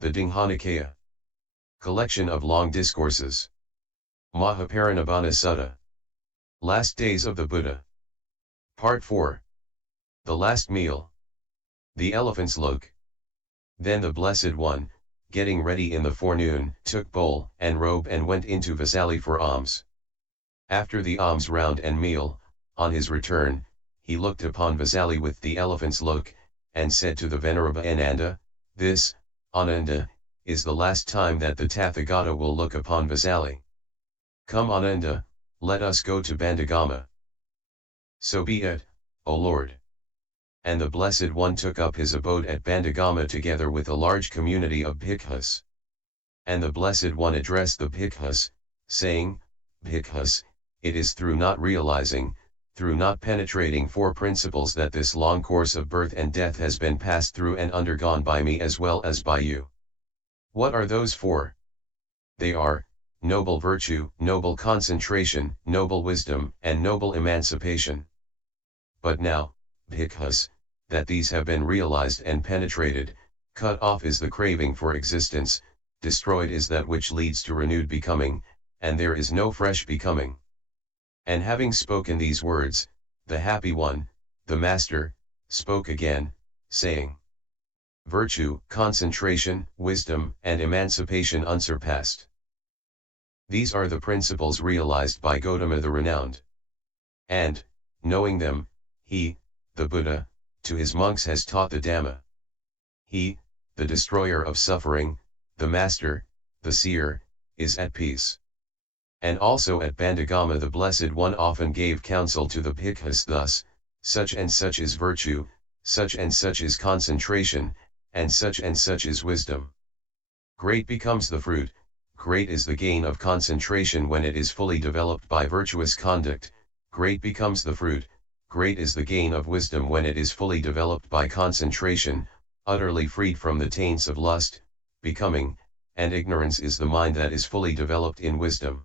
The Digha Nikaya. Collection of Long Discourses. Maha-parinibbāna Sutta. Last Days of the Buddha. Part 4. The Last Meal. The Elephant's Loke. Then the Blessed One, getting ready in the forenoon, took bowl and robe and went into Vesali for alms. After the alms round and meal, on his return, he looked upon Vesali with the elephant's loke, and said to the Venerable Ananda, "This, Ananda, is the last time that the Tathagata will look upon Vesali. Come Ananda, let us go to Bandagama." "So be it, O Lord." And the Blessed One took up his abode at Bandagama together with a large community of bhikkhus. And the Blessed One addressed the bhikkhus, saying, "Bhikkhus, it is through not realizing, through not penetrating four principles that this long course of birth and death has been passed through and undergone by me as well as by you. What are those four? They are, noble virtue, noble concentration, noble wisdom, and noble emancipation. But now, bhikkhus, that these have been realized and penetrated, cut off is the craving for existence, destroyed is that which leads to renewed becoming, and there is no fresh becoming." And having spoken these words, the Happy One, the Master, spoke again, saying, "Virtue, concentration, wisdom, and emancipation unsurpassed. These are the principles realized by Gautama the Renowned. And, knowing them, he, the Buddha, to his monks has taught the Dhamma. He, the destroyer of suffering, the Master, the seer, is at peace." And also at Bandagama the Blessed One often gave counsel to the bhikkhus thus, "Such and such is virtue, such and such is concentration, and such is wisdom. Great becomes the fruit, great is the gain of concentration when it is fully developed by virtuous conduct, great becomes the fruit, great is the gain of wisdom when it is fully developed by concentration, utterly freed from the taints of lust, becoming, and ignorance is the mind that is fully developed in wisdom."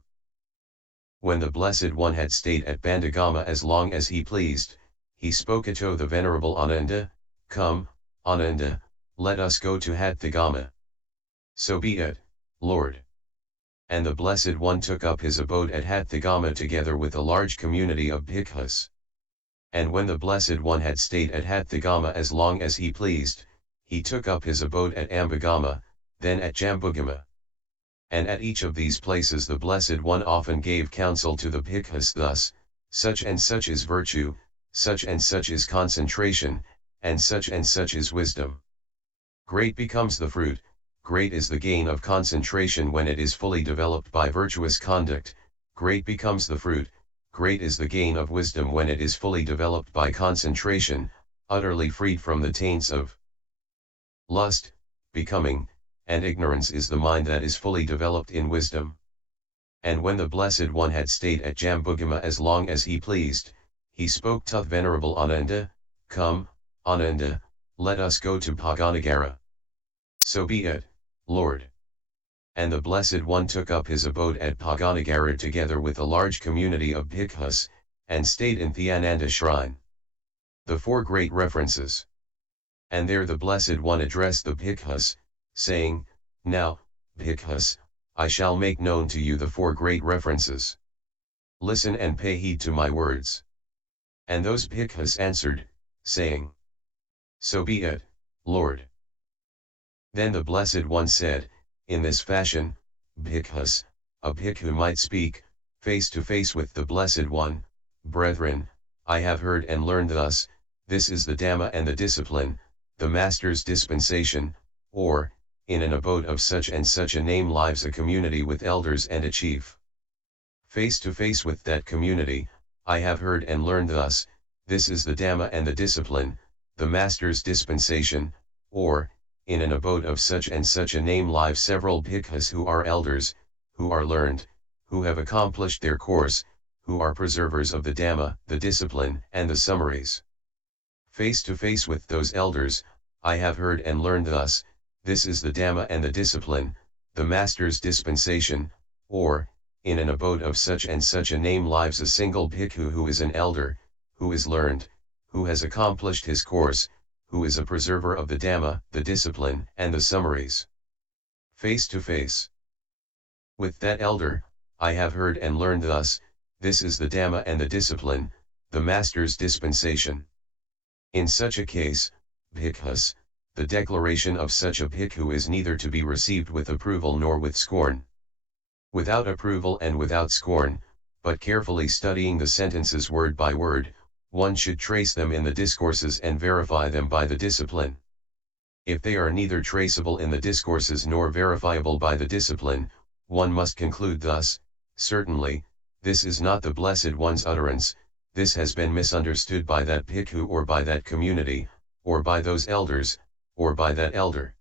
When the Blessed One had stayed at Bandagama as long as he pleased, he spoke to the Venerable Ananda, "Come, Ananda, let us go to Hathagama." "So be it, Lord." And the Blessed One took up his abode at Hathagama together with a large community of bhikkhus. And when the Blessed One had stayed at Hathagama as long as he pleased, he took up his abode at Ambagama, then at Jambugama. And at each of these places the Blessed One often gave counsel to the bhikkhus thus, "Such and such is virtue, such and such is concentration, and such is wisdom. Great becomes the fruit, great is the gain of concentration when it is fully developed by virtuous conduct, great becomes the fruit, great is the gain of wisdom when it is fully developed by concentration, utterly freed from the taints of lust, becoming, and ignorance is the mind that is fully developed in wisdom." And when the Blessed One had stayed at Jambugama as long as he pleased, he spoke to Venerable Ananda, "Come, Ananda, let us go to Paganagara." "So be it, Lord." And the Blessed One took up his abode at Paganagara together with a large community of bhikkhus, and stayed in Theananda shrine. The Four Great References. And there the Blessed One addressed the bhikkhus, saying, "Now, bhikkhus, I shall make known to you the four great references. Listen and pay heed to my words." And those bhikkhus answered, saying, "So be it, Lord." Then the Blessed One said, in this fashion, "Bhikkhus, a bhikkhu might speak, face to face with the Blessed One, 'Brethren, I have heard and learned thus, this is the Dhamma and the discipline, the Master's dispensation,' or, in an abode of such and such a name lives a community with elders and a chief. Face to face with that community, I have heard and learned thus, this is the Dhamma and the discipline, the Master's dispensation," or, in an abode of such and such a name live several bhikkhus who are elders, who are learned, who have accomplished their course, who are preservers of the Dhamma, the discipline, and the summaries. Face to face with those elders, I have heard and learned thus, this is the Dhamma and the discipline, the Master's dispensation, or, in an abode of such and such a name lives a single bhikkhu who is an elder, who is learned, who has accomplished his course, who is a preserver of the Dhamma, the discipline, and the summaries. face to face. With that elder, I have heard and learned thus, this is the Dhamma and the discipline, the master's dispensation. In such a case, bhikkhus, the declaration of such a bhikkhu is neither to be received with approval nor with scorn. Without approval and without scorn, but carefully studying the sentences word by word, one should trace them in the discourses and verify them by the discipline. If they are neither traceable in the discourses nor verifiable by the discipline, one must conclude thus, certainly, this is not the Blessed One's utterance, this has been misunderstood by that bhikkhu or by that community, or by those elders, or by that elder.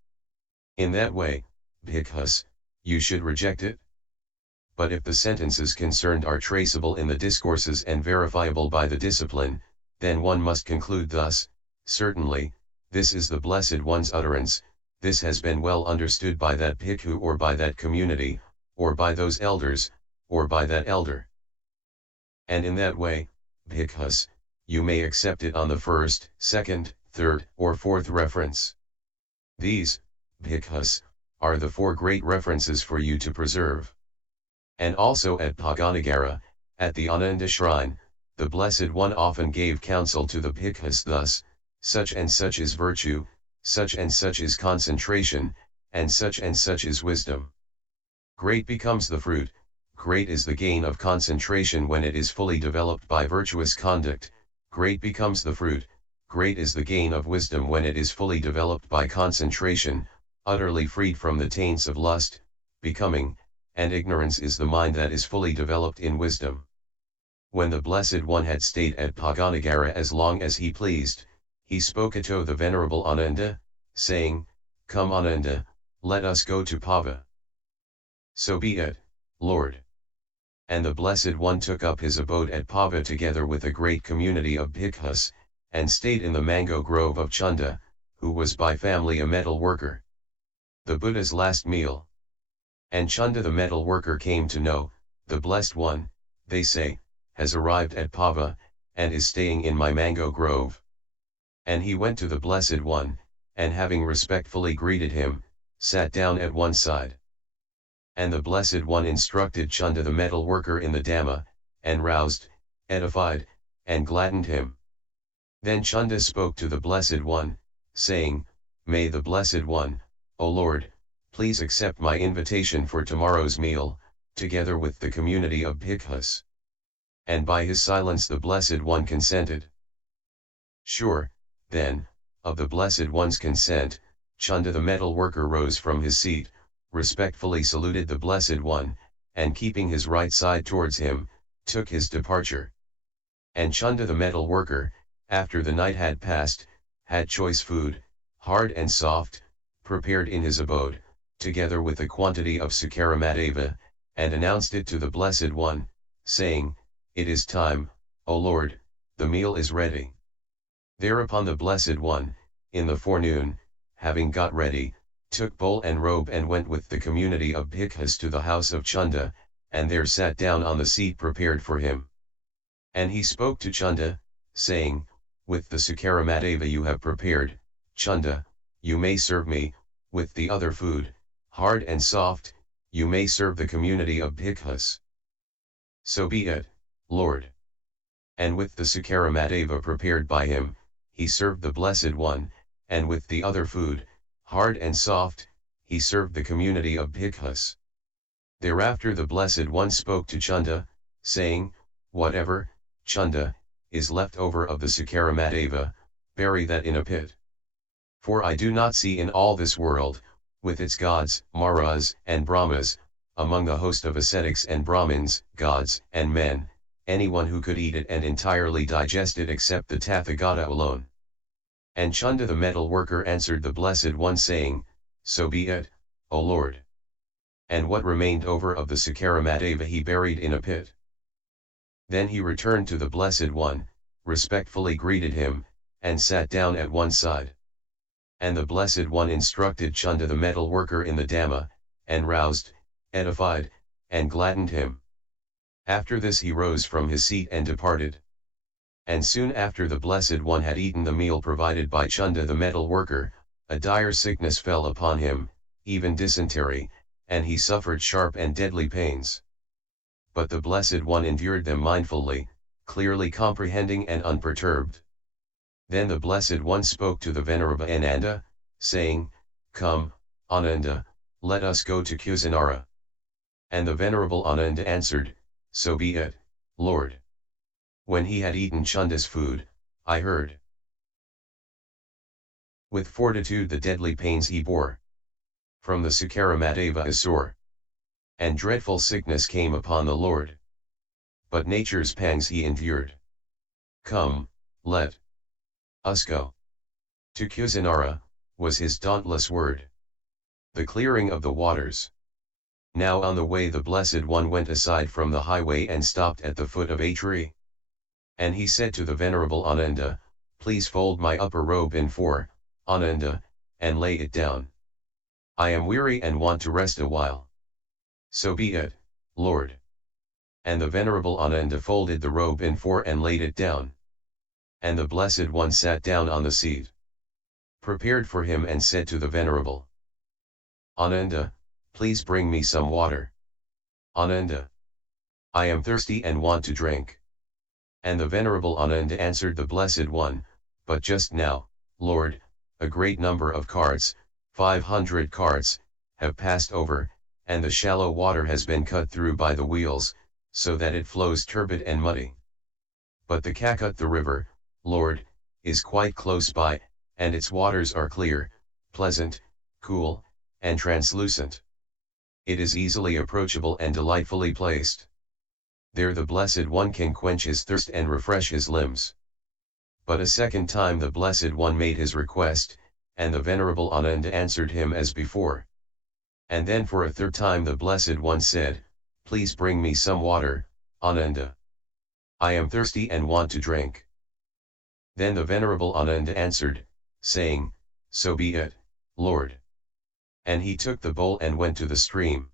In that way, bhikkhus, you should reject it. But if the sentences concerned are traceable in the discourses and verifiable by the discipline, then one must conclude thus, certainly, this is the Blessed One's utterance, this has been well understood by that bhikkhu or by that community, or by those elders, or by that elder. And in that way, bhikkhus, you may accept it on the first, second, third, or fourth reference. These, bhikkhus, are the four great references for you to preserve. And also at Paganagara, at the Ananda shrine, the Blessed One often gave counsel to the bhikkhus thus, such and such is virtue, such and such is concentration, and such is wisdom. Great becomes the fruit, great is the gain of concentration when it is fully developed by virtuous conduct, great becomes the fruit, great is the gain of wisdom when it is fully developed by concentration, utterly freed from the taints of lust, becoming, and ignorance is the mind that is fully developed in wisdom. When the Blessed One had stayed at Paganagara as long as he pleased, he spoke to the Venerable Ananda, saying, Come Ananda, let us go to Pava. So be it, Lord. And the Blessed One took up his abode at Pava together with a great community of bhikkhus, and stayed in the mango grove of Chunda, who was by family a metal worker. The Buddha's last meal. And Chunda the metal worker came to know, the Blessed One, they say, has arrived at Pava, and is staying in my mango grove. And he went to the Blessed One, and having respectfully greeted him, sat down at one side. And the Blessed One instructed Chunda the metal worker in the Dhamma, and roused, edified, and gladdened him. Then Chunda spoke to the Blessed One, saying, May the Blessed One, O Lord, please accept my invitation for tomorrow's meal, together with the community of bhikkhus. And by his silence the Blessed One consented. Sure, then, of the Blessed One's consent, Chunda the metal worker rose from his seat, respectfully saluted the Blessed One, and keeping his right side towards him, took his departure. And Chunda the metal worker, after the night had passed, had choice food, hard and soft, prepared in his abode, together with a quantity of Sukaramadeva, and announced it to the Blessed One, saying, It is time, O Lord, the meal is ready. Thereupon the Blessed One, in the forenoon, having got ready, took bowl and robe and went with the community of bhikkhus to the house of Chunda, and there sat down on the seat prepared for him. And he spoke to Chunda, saying, With the Sukaramadeva you have prepared, Chunda, you may serve me, with the other food, hard and soft, you may serve the community of bhikkhus. So be it, Lord. And with the Sukaramadeva prepared by him, he served the Blessed One, and with the other food, hard and soft, he served the community of bhikkhus. Thereafter the Blessed One spoke to Chunda, saying, Whatever, Chunda, is left over of the Sukaramadeva, bury that in a pit. For I do not see in all this world, with its gods, Maras, and Brahmas, among the host of ascetics and Brahmins, gods, and men, anyone who could eat it and entirely digest it except the Tathagata alone. And Chunda the metal worker answered the Blessed One saying, So be it, O Lord. And what remained over of the Sukaramadeva he buried in a pit. Then he returned to the Blessed One, respectfully greeted him, and sat down at one side. And the Blessed One instructed Chunda the metal worker in the Dhamma, and roused, edified, and gladdened him. After this he rose from his seat and departed. And soon after the Blessed One had eaten the meal provided by Chunda the metal worker, a dire sickness fell upon him, even dysentery, and he suffered sharp and deadly pains. But the Blessed One endured them mindfully, clearly comprehending and unperturbed. Then the Blessed One spoke to the Venerable Ananda, saying, "Come, Ananda, let us go to Kusinara." And the Venerable Ananda answered, "So be it, Lord." When he had eaten Chunda's food, I heard with fortitude the deadly pains he bore from the Sukaramadeva Asur. And dreadful sickness came upon the Lord. But nature's pangs he endured. "Come, let us go to Kusinara," was his dauntless word. The clearing of the waters. Now on the way the Blessed One went aside from the highway and stopped at the foot of a tree. And he said to the Venerable Ananda, "Please fold my upper robe in four, Ananda, and lay it down. I am weary and want to rest a while." "So be it, Lord." And the Venerable Ananda folded the robe in four and laid it down. And the Blessed One sat down on the seat prepared for him and said to the Venerable Ananda, "Please bring me some water." "Ananda, I am thirsty and want to drink." And the Venerable Ananda answered the Blessed One, "But just now, Lord, a great number of carts, 500 carts, have passed over, and the shallow water has been cut through by the wheels, so that it flows turbid and muddy. But the Kakut, the river, Lord, is quite close by, and its waters are clear, pleasant, cool, and translucent. It is easily approachable and delightfully placed. There the Blessed One can quench his thirst and refresh his limbs." But a second time the Blessed One made his request, and the Venerable Ananda answered him as before. And then for a third time the Blessed One said, "Please bring me some water, Ananda. I am thirsty and want to drink." Then the Venerable Ananda answered, saying, "So be it, Lord." And he took the bowl and went to the stream.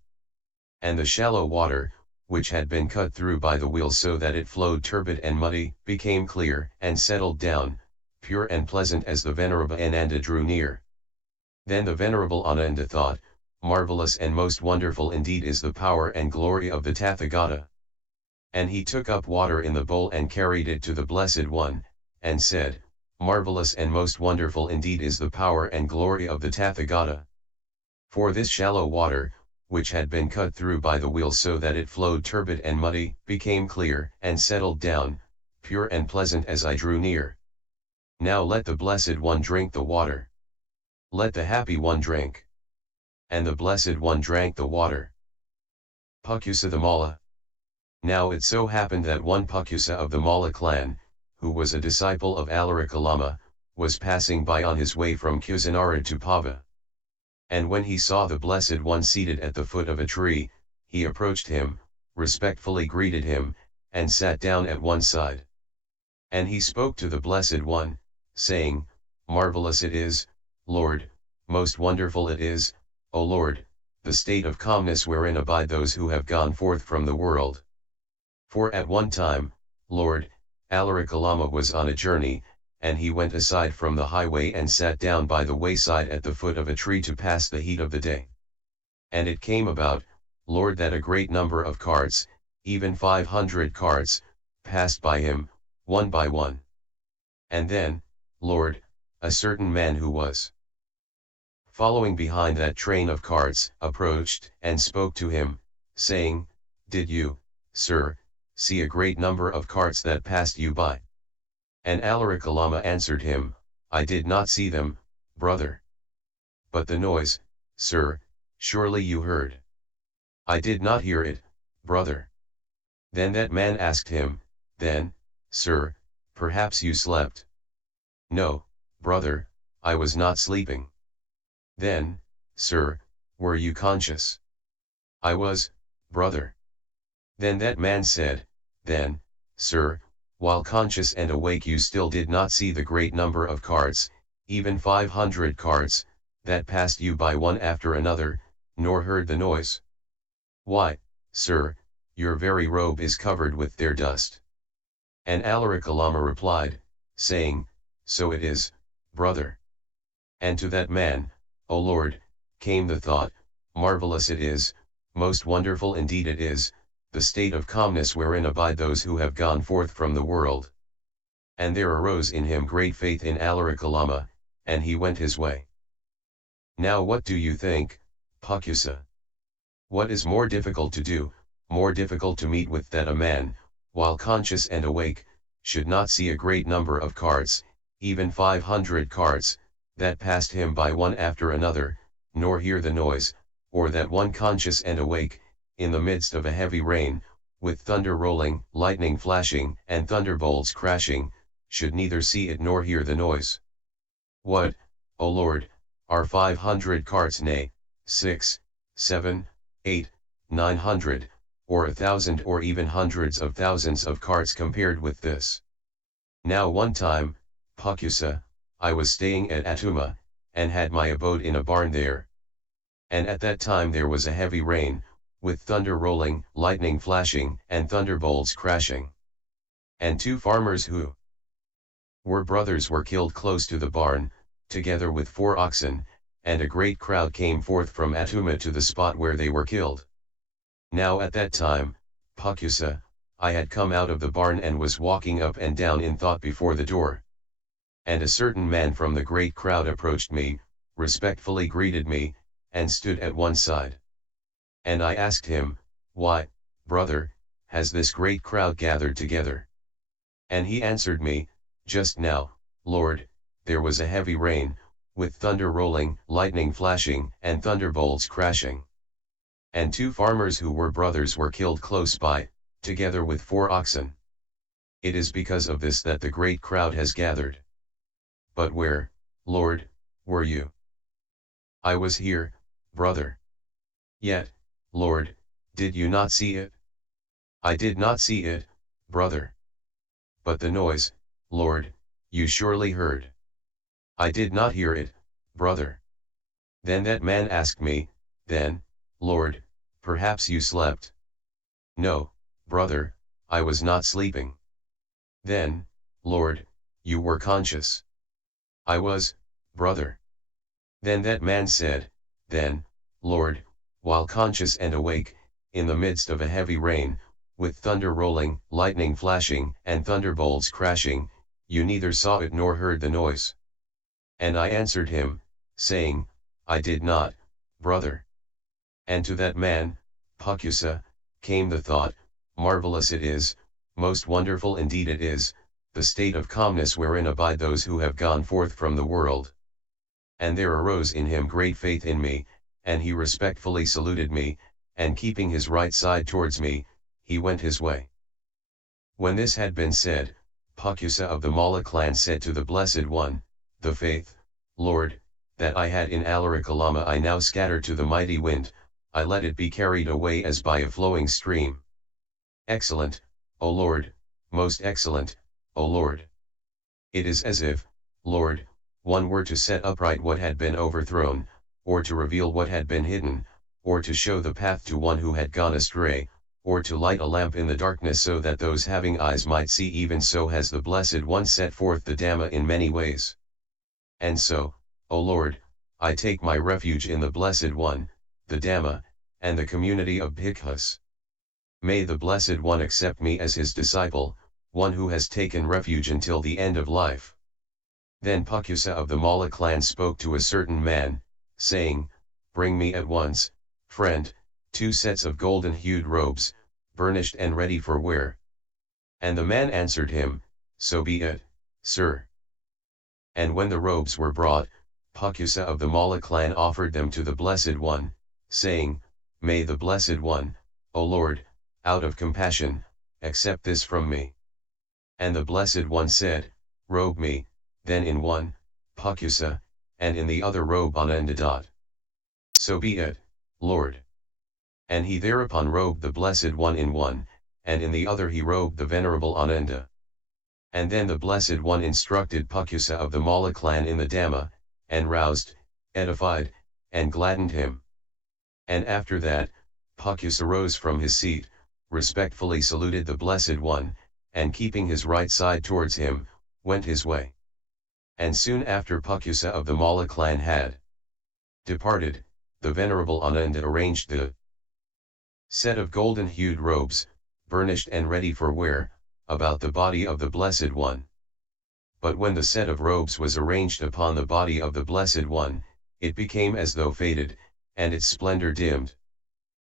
And the shallow water, which had been cut through by the wheel so that it flowed turbid and muddy, became clear and settled down, pure and pleasant as the Venerable Ananda drew near. Then the Venerable Ananda thought, "Marvelous and most wonderful indeed is the power and glory of the Tathagata." And he took up water in the bowl and carried it to the Blessed One, and said, "Marvelous and most wonderful indeed is the power and glory of the Tathagata. For this shallow water, which had been cut through by the wheel so that it flowed turbid and muddy, became clear and settled down, pure and pleasant as I drew near. Now let the Blessed One drink the water. Let the Happy One drink." And the Blessed One drank the water. Pukusa the Malla. Now it so happened that one Pukusa of the Malla clan, who was a disciple of Alarikalama, was passing by on his way from Kusinara to Pava. And when he saw the Blessed One seated at the foot of a tree, he approached him, respectfully greeted him, and sat down at one side. And he spoke to the Blessed One, saying, "Marvelous it is, Lord, most wonderful it is, O Lord, the state of calmness wherein abide those who have gone forth from the world. For at one time, Lord, Alarikalama was on a journey, and he went aside from the highway and sat down by the wayside at the foot of a tree to pass the heat of the day. And it came about, Lord, that a great number of carts, even 500 carts, passed by him, one by one. And then, Lord, a certain man who was following behind that train of carts, approached, and spoke to him, saying, 'Did you, sir, see a great number of carts that passed you by?' And Alarikalama answered him, 'I did not see them, brother. But the noise, sir, surely you heard?' 'I did not hear it, brother.' Then that man asked him, 'Then, sir, perhaps you slept?' 'No, brother, I was not sleeping.' 'Then, sir, were you conscious?' 'I was, brother.' Then that man said, 'Then, sir, while conscious and awake you still did not see the great number of carts, even 500 carts, that passed you by one after another, nor heard the noise? Why, sir, your very robe is covered with their dust.' And Alarikalama replied, saying, 'So it is, brother.' And to that man, 'O Lord, came the thought, marvelous it is, most wonderful indeed it is, the state of calmness wherein abide those who have gone forth from the world. And there arose in him great faith in Alarikalama, and he went his way. Now what do you think, Pakusa? What is more difficult to do, more difficult to meet with, that a man, while conscious and awake, should not see a great number of carts, even 500 carts, that passed him by one after another, nor hear the noise, or that one conscious and awake, in the midst of a heavy rain, with thunder rolling, lightning flashing, and thunderbolts crashing, should neither see it nor hear the noise? What, O Lord, are 500 carts, nay, 6, 7, 8, 900, or 1,000 or even hundreds of thousands of carts compared with this? Now one time, Pakusa, I was staying at Atuma, and had my abode in a barn there. And at that time there was a heavy rain, with thunder rolling, lightning flashing, and thunderbolts crashing. And 2 farmers who were brothers were killed close to the barn, together with 4 oxen, and a great crowd came forth from Atuma to the spot where they were killed. Now at that time, Pakusa, I had come out of the barn and was walking up and down in thought before the door. And a certain man from the great crowd approached me, respectfully greeted me, and stood at one side. And I asked him, Why, brother, has this great crowd gathered together? And he answered me, Just now, Lord, there was a heavy rain, with thunder rolling, lightning flashing, and thunderbolts crashing. And 2 farmers who were brothers were killed close by, together with 4 oxen. It is because of this that the great crowd has gathered. But where, Lord, were you? I was here, brother. Yet, Lord, did you not see it? I did not see it, brother. But the noise, Lord, you surely heard. I did not hear it, brother. Then that man asked me, Then, Lord, perhaps you slept? No, brother, I was not sleeping. Then, Lord, you were conscious? I was, brother. Then that man said, Then, Lord, while conscious and awake, in the midst of a heavy rain, with thunder rolling, lightning flashing, and thunderbolts crashing, you neither saw it nor heard the noise. And I answered him, saying, I did not, brother. And to that man, Pakusa, came the thought, marvelous it is, most wonderful indeed it is, the state of calmness wherein abide those who have gone forth from the world. And there arose in him great faith in me, and he respectfully saluted me, and keeping his right side towards me, he went his way. When this had been said, Pakusa of the Malla clan said to the Blessed One, The faith, Lord, that I had in Alarikalama I now scatter to the mighty wind, I let it be carried away as by a flowing stream. Excellent, O Lord, most excellent, O Lord. It is as if, Lord, one were to set upright what had been overthrown, or to reveal what had been hidden, or to show the path to one who had gone astray, or to light a lamp in the darkness so that those having eyes might see. Even so has the Blessed One set forth the Dhamma in many ways. And so, O Lord, I take my refuge in the Blessed One, the Dhamma, and the community of bhikkhus. May the Blessed One accept me as his disciple, one who has taken refuge until the end of life. Then Pakusa of the Malla clan spoke to a certain man, saying, Bring me at once, friend, 2 sets of golden-hued robes, burnished and ready for wear. And the man answered him, So be it, sir. And when the robes were brought, Pakusa of the Malla clan offered them to the Blessed One, saying, May the Blessed One, O Lord, out of compassion, accept this from me. And the Blessed One said, Robe me, then in one, Pakusa, and in the other robe Ananda. So be it, Lord. And he thereupon robed the Blessed One in one, and in the other he robed the Venerable Ananda. And then the Blessed One instructed Pakusa of the Malla clan in the Dhamma, and roused, edified, and gladdened him. And after that, Pakusa rose from his seat, respectfully saluted the Blessed One, and keeping his right side towards him, went his way. And soon after Pakusa of the Malla clan had departed, the Venerable Ananda arranged the set of golden-hued robes, burnished and ready for wear, about the body of the Blessed One. But when the set of robes was arranged upon the body of the Blessed One, it became as though faded, and its splendor dimmed.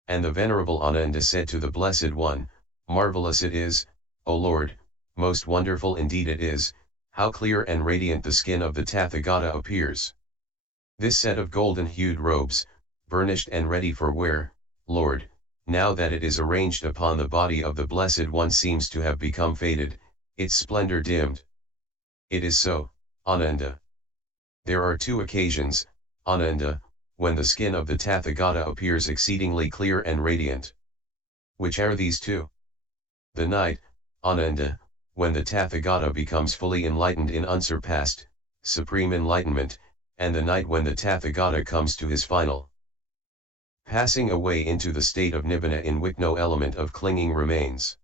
And the Venerable Ananda said to the Blessed One, "Marvelous it is, O Lord, most wonderful indeed it is, how clear and radiant the skin of the Tathagata appears. This set of golden-hued robes, burnished and ready for wear, Lord, now that it is arranged upon the body of the Blessed One seems to have become faded, its splendor dimmed." It is so, Ananda. There are two occasions, Ananda, when the skin of the Tathagata appears exceedingly clear and radiant. Which are these two? The night, Ananda, when the Tathagata becomes fully enlightened in unsurpassed, supreme enlightenment, and the night when the Tathagata comes to his final passing away into the state of nibbana in which no element of clinging remains.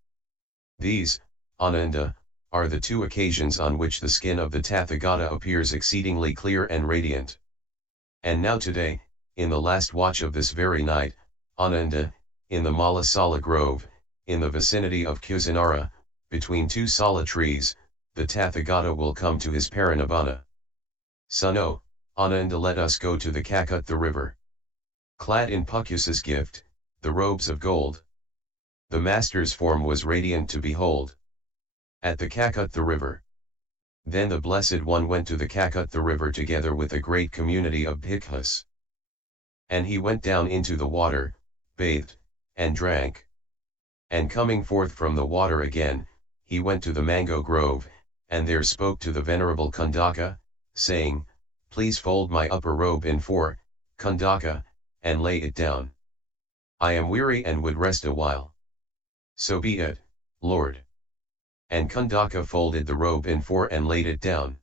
These, Ananda, are the two occasions on which the skin of the Tathagata appears exceedingly clear and radiant. And now today, in the last watch of this very night, Ananda, in the Malasala Grove, in the vicinity of Kusinara, between two sala trees, the Tathagata will come to his parinibbāna. Son O, Ananda, let us go to the Kakut the river. Clad in Pukusa's gift, the robes of gold. The Master's form was radiant to behold. At the Kakut the river. Then the Blessed One went to the Kakut the river together with a great community of bhikkhus. And he went down into the water, bathed, and drank. And coming forth from the water again, he went to the mango grove, and there spoke to the Venerable Kundaka, saying, "Please fold my upper robe in four, Kundaka, and lay it down. I am weary and would rest a while." "So be it, Lord." And Kundaka folded the robe in four and laid it down.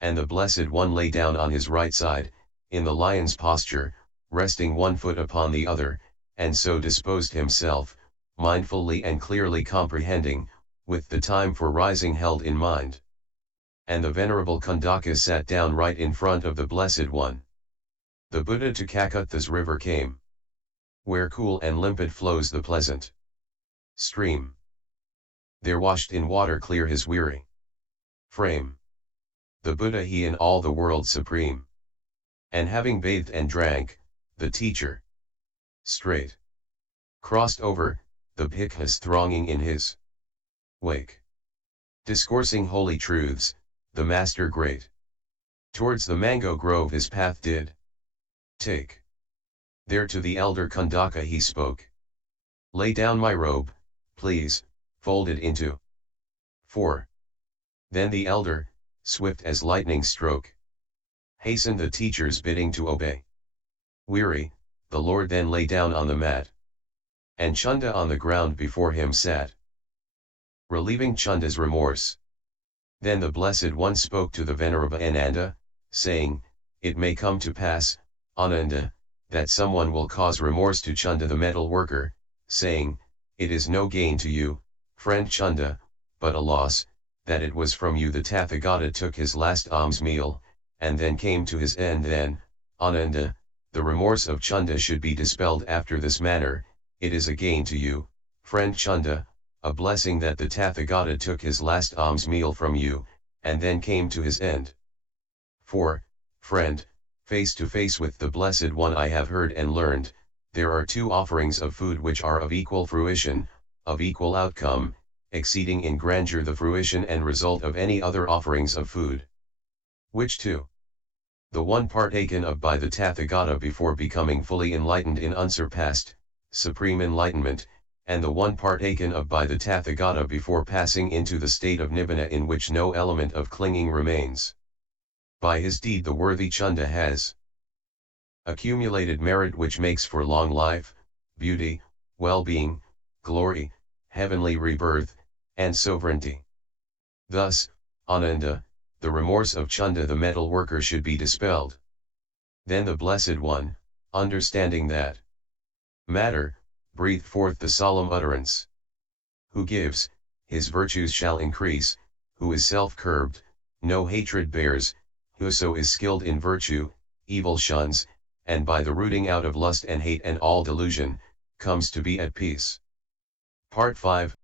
And the Blessed One lay down on his right side, in the lion's posture, resting one foot upon the other, and so disposed himself, mindfully and clearly comprehending, with the time for rising held in mind. And the Venerable Kundaka sat down right in front of the Blessed One. The Buddha to Kakutha's river came, where cool and limpid flows the pleasant stream. There washed in water clear his weary frame. The Buddha he in all the world supreme. And having bathed and drank, the teacher straight crossed over, the bhikkhus thronging in his wake. Discoursing holy truths, the Master great towards the mango grove his path did take. There to the elder Kundaka he spoke. "Lay down my robe, please, folded into four." Then the elder, swift as lightning stroke, hastened the teacher's bidding to obey. Weary, the Lord then lay down on the mat. And Chunda on the ground before him sat, relieving Chunda's remorse. Then the Blessed One spoke to the Venerable Ananda, saying, "It may come to pass, Ananda, that someone will cause remorse to Chunda the metal worker, saying, 'It is no gain to you, friend Chunda, but a loss, that it was from you the Tathagata took his last alms meal, and then came to his end.' Then, Ananda, the remorse of Chunda should be dispelled after this manner. 'It is a gain to you, friend Chunda, a blessing that the Tathagata took his last alms meal from you, and then came to his end.' For, friend, face to face with the Blessed One I have heard and learned, there are two offerings of food which are of equal fruition, of equal outcome, exceeding in grandeur the fruition and result of any other offerings of food." "Which two?" "The one partaken of by the Tathagata before becoming fully enlightened in unsurpassed, supreme enlightenment, and the one partaken of by the Tathagata before passing into the state of nibbana in which no element of clinging remains. By his deed the worthy Chunda has accumulated merit which makes for long life, beauty, well-being, glory, heavenly rebirth, and sovereignty. Thus, Ananda, the remorse of Chunda the metal worker should be dispelled." Then the Blessed One, understanding that matter, breathed forth the solemn utterance. "Who gives, his virtues shall increase, who is self-curbed, no hatred bears, whoso is skilled in virtue, evil shuns, and by the rooting out of lust and hate and all delusion, comes to be at peace. Part 5,